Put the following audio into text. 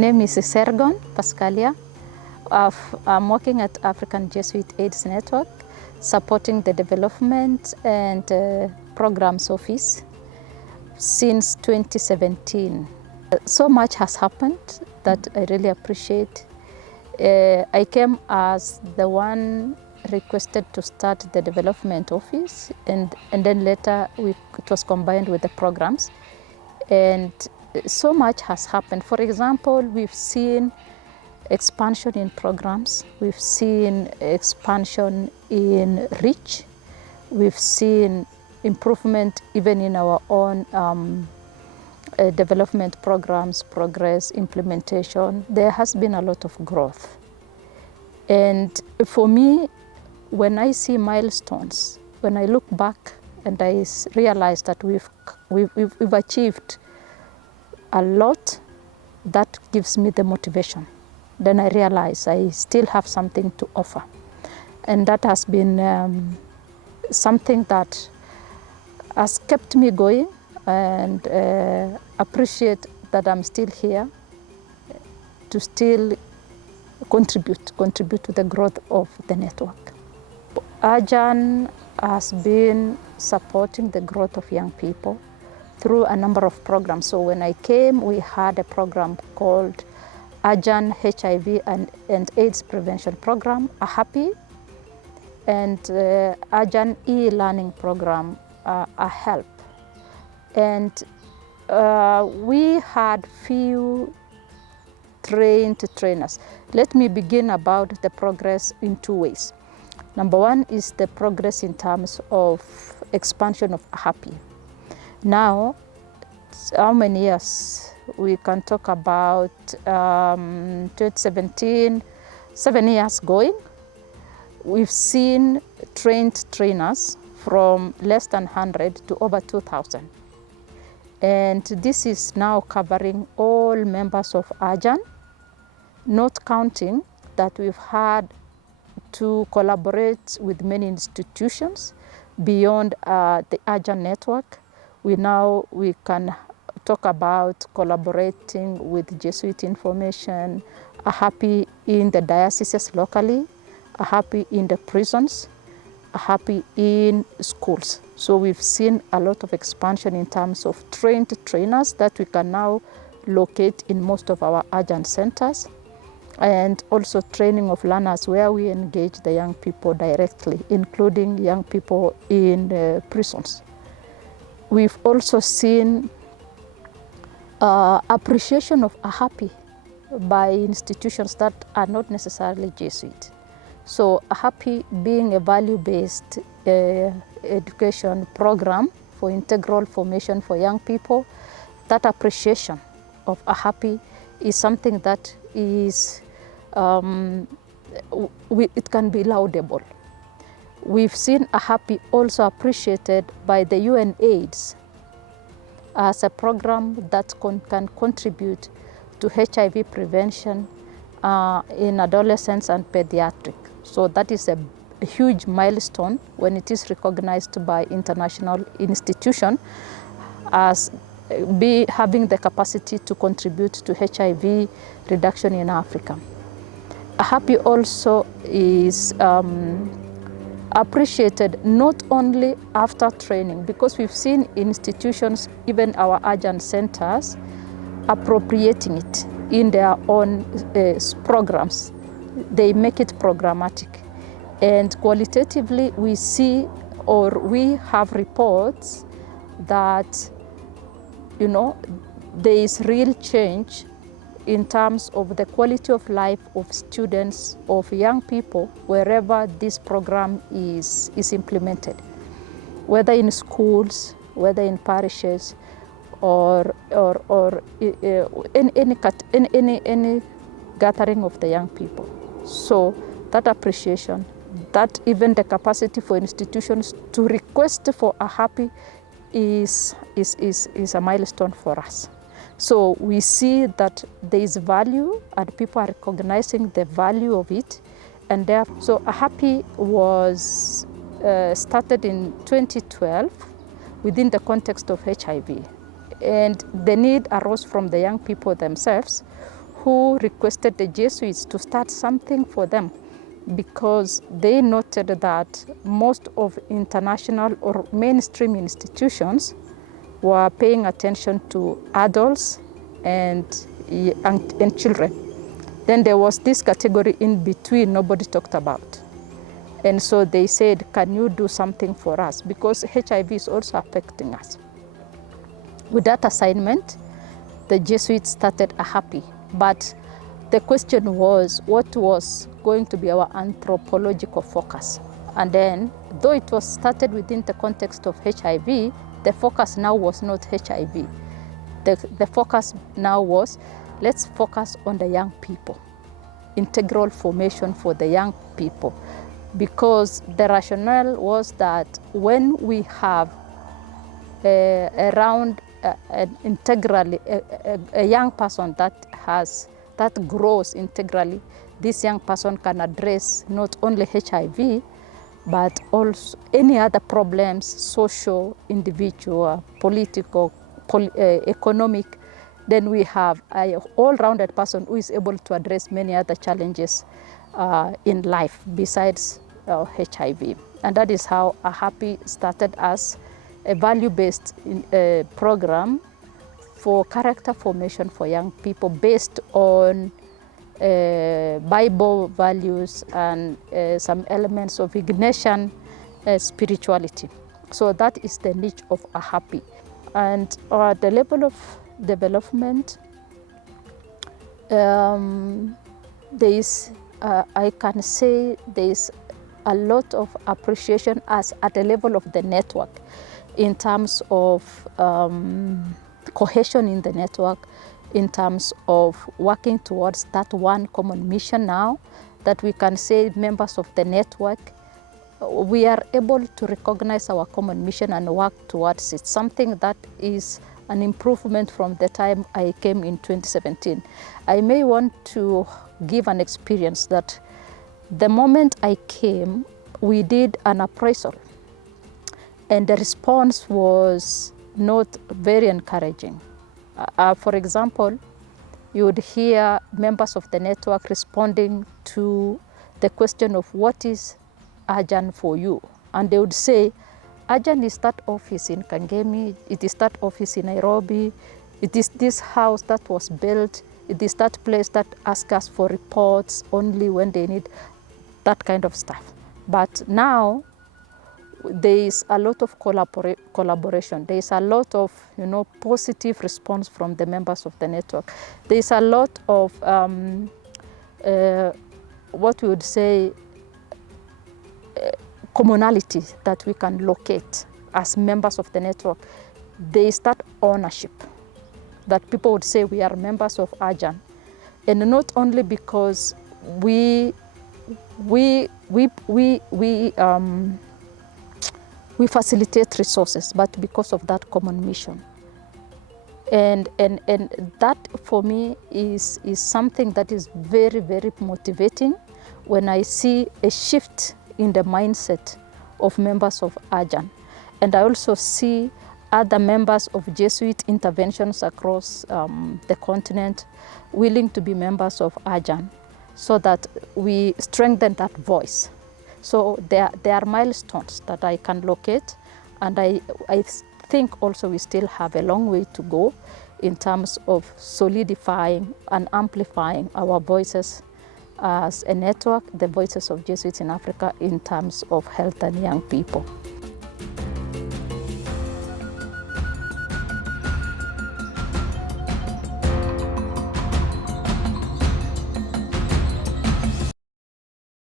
My name is Sergon, Pascalia. I'm working at African Jesuit AIDS Network, supporting the development and programs office since 2017. So much has happened that I really appreciate. I came as the one requested to start the development office, and then later it was combined with the programs. And so much has happened. For example, we've seen expansion in programs, we've seen expansion in reach, we've seen improvement even in our own development programs, progress, implementation. There has been a lot of growth. And for me, when I see milestones, when I look back and I realize that we've achieved a lot, that gives me the motivation. Then I realize I still have something to offer. And that has been something that has kept me going, and appreciate that I'm still here to still contribute to the growth of the network. AJAN has been supporting the growth of young people through a number of programs. So when I came, we had a program called AJAN HIV and AIDS Prevention Program, AHAPPY, and AJAN e-learning program, AHELP. And we had few trainers. Let me begin about the progress in two ways. Number one is the progress in terms of expansion of AHAPPY. Now, how many years? We can talk about 2017, 7 years going. We've seen trained trainers from less than 100 to over 2,000. And this is now covering all members of AJAN, not counting that we've had to collaborate with many institutions beyond the AJAN network. We can talk about collaborating with Jesuit Information, AHAPPY in the dioceses locally, AHAPPY in the prisons, AHAPPY in schools. So we've seen a lot of expansion in terms of trained trainers that we can now locate in most of our AJAN centers, and also training of learners where we engage the young people directly, including young people in prisons. We've also seen appreciation of AHAPPY by institutions that are not necessarily Jesuit. So AHAPPY being a value-based education program for integral formation for young people, that appreciation of AHAPPY is something that is, it can be laudable. We've seen AHAPPY also appreciated by the UN AIDS as a program that can contribute to HIV prevention in adolescents and pediatric. So that is a huge milestone when it is recognized by international institution as having the capacity to contribute to HIV reduction in Africa. AHAPPY also is appreciated not only after training, because we've seen institutions, even our AJAN centers, appropriating it in their own programs. They make it programmatic. And qualitatively, we see, or we have reports that, there is real change in terms of the quality of life of students, of young people, wherever this program is implemented, whether in schools, whether in parishes, or in any gathering of the young people. So that appreciation, that even the capacity for institutions to request for AHAPPY is a milestone for us. So we see that there is value and people are recognizing the value of it. And therefore, so AHAPPY was started in 2012 within the context of HIV. And the need arose from the young people themselves who requested the Jesuits to start something for them, because they noted that most of international or mainstream institutions were paying attention to adults and children. Then there was this category in between nobody talked about. And so they said, can you do something for us? Because HIV is also affecting us. With that assignment, the Jesuits started AHAPPY. But the question was, what was going to be our anthropological focus? And then, though it was started within the context of HIV, the focus now was not HIV. The focus now was, let's focus on the young people, integral formation for the young people. Because the rationale was that when we have around integrally a young person that grows integrally, this young person can address not only HIV, but also any other problems, social, individual, political, economic. Then we have an all-rounded person who is able to address many other challenges in life besides HIV. And that is how AHAPPY started as a value-based program for character formation for young people based on Bible values and some elements of Ignatian spirituality. So that is the niche of AHAPPY. And at the level of development, I can say there is a lot of appreciation as at the level of the network in terms of cohesion in the network, in terms of working towards that one common mission now, that we can say members of the network, we are able to recognize our common mission and work towards it, something that is an improvement from the time I came in 2017. I may want to give an experience that the moment I came, we did an appraisal, and the response was not very encouraging. For example, you would hear members of the network responding to the question of what is AJAN for you? And they would say, AJAN is that office in Kangemi, it is that office in Nairobi, it is this house that was built, it is that place that asks us for reports only when they need that kind of stuff. But now, there is a lot of collaboration. There is a lot of, positive response from the members of the network. There is a lot of what we would say commonality that we can locate as members of the network. There is that ownership that people would say we are members of AJAN, and not only because we facilitate resources, but because of that common mission. And that for me is something that is very, very motivating when I see a shift in the mindset of members of AJAN. And I also see other members of Jesuit interventions across the continent willing to be members of AJAN, so that we strengthen that voice. So there are milestones that I can locate, and I think also we still have a long way to go in terms of solidifying and amplifying our voices as a network, the voices of Jesuits in Africa in terms of health and young people.